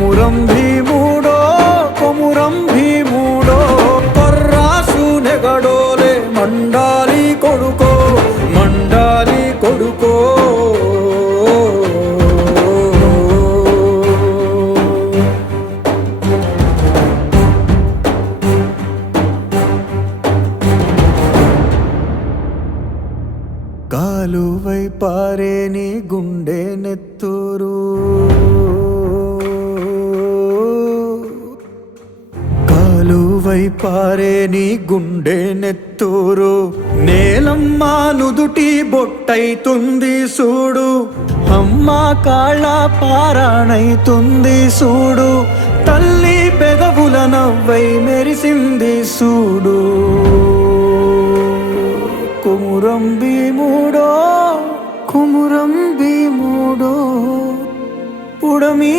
కొమురం భీముడో కొమురం భీముడో కొర్రాసు నెగడోలే మండాలి కొడుకో మండాలి కొడుకో కాలువై పారే నీ గుండె నెత్తూరు కాలువై పారే నీ గుండె నెత్తూరు నేలమ్మ నుదుటి బొట్టైతుంది సూడు అమ్మ కాళ్ళ పారాణైతుంది సూడు తల్లి పెదవుల నవ్వై మెరిసింది సూడు కొమురం భీముడో కొమురం భీముడో పుడమి